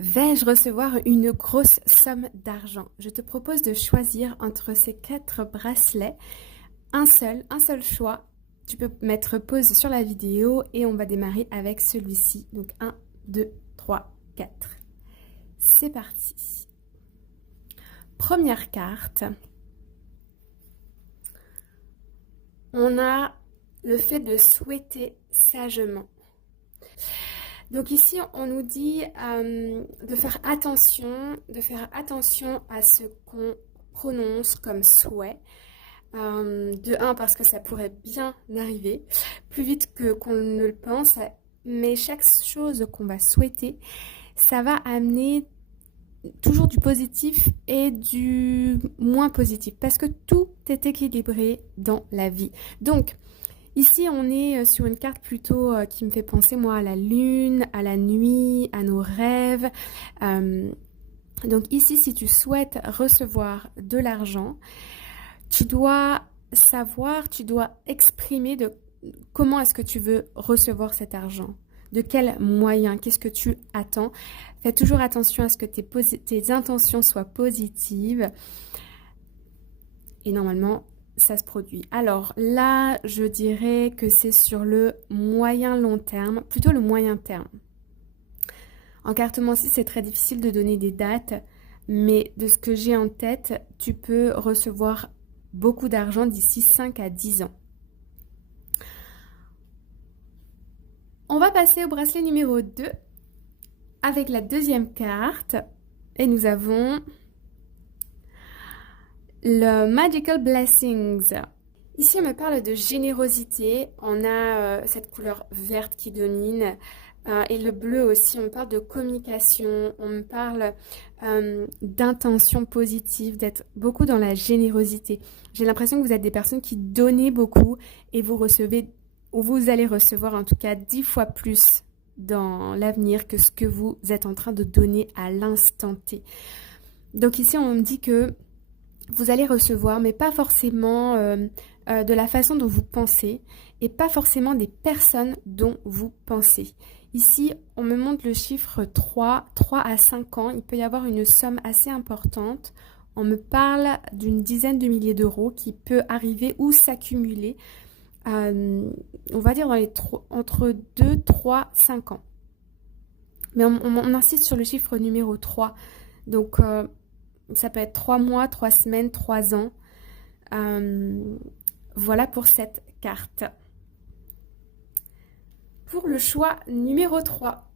Vais-je recevoir une grosse somme d'argent? Je te propose de choisir entre ces 4 bracelets, un seul choix. Tu peux mettre pause sur la vidéo et on va démarrer avec celui-ci. Donc 1, 2, 3, 4. C'est parti. Première carte. On a le fait de souhaiter sagement. Donc ici, on nous dit de faire attention à ce qu'on prononce comme souhait. De un, parce que ça pourrait bien arriver, plus vite qu'on ne le pense, mais chaque chose qu'on va souhaiter, ça va amener toujours du positif et du moins positif, parce que tout est équilibré dans la vie. Donc, ici, on est sur une carte plutôt qui me fait penser, moi, à la lune, à la nuit, à nos rêves. Donc ici, si tu souhaites recevoir de l'argent, tu dois savoir, tu dois exprimer de comment est-ce que tu veux recevoir cet argent. De quels moyens, qu'est-ce que tu attends. Fais toujours attention à ce que tes intentions soient positives. Et normalement, ça se produit. Alors là, je dirais que c'est sur le moyen-long terme, plutôt le moyen terme. En cartomancie, c'est très difficile de donner des dates, mais de ce que j'ai en tête, tu peux recevoir beaucoup d'argent d'ici 5 à 10 ans. On va passer au bracelet numéro 2 avec la deuxième carte. Et nous avons le Magical Blessings. Ici, on me parle de générosité. On a cette couleur verte qui domine. Et le bleu aussi, on me parle de communication. On me parle d'intention positive, d'être beaucoup dans la générosité. J'ai l'impression que vous êtes des personnes qui donnez beaucoup et vous recevez, ou vous allez recevoir en tout cas 10 fois plus dans l'avenir que ce que vous êtes en train de donner à l'instant T. Donc ici, on me dit que vous allez recevoir, mais pas forcément de la façon dont vous pensez et pas forcément des personnes dont vous pensez. Ici, on me montre le chiffre 3 à 5 ans. Il peut y avoir une somme assez importante. On me parle d'une dizaine de milliers d'euros qui peut arriver ou s'accumuler, on va dire entre 2, 3, 5 ans. Mais on insiste sur le chiffre numéro 3. Donc, ça peut être 3 mois, 3 semaines, 3 ans. Voilà pour cette carte. Pour le choix numéro 3,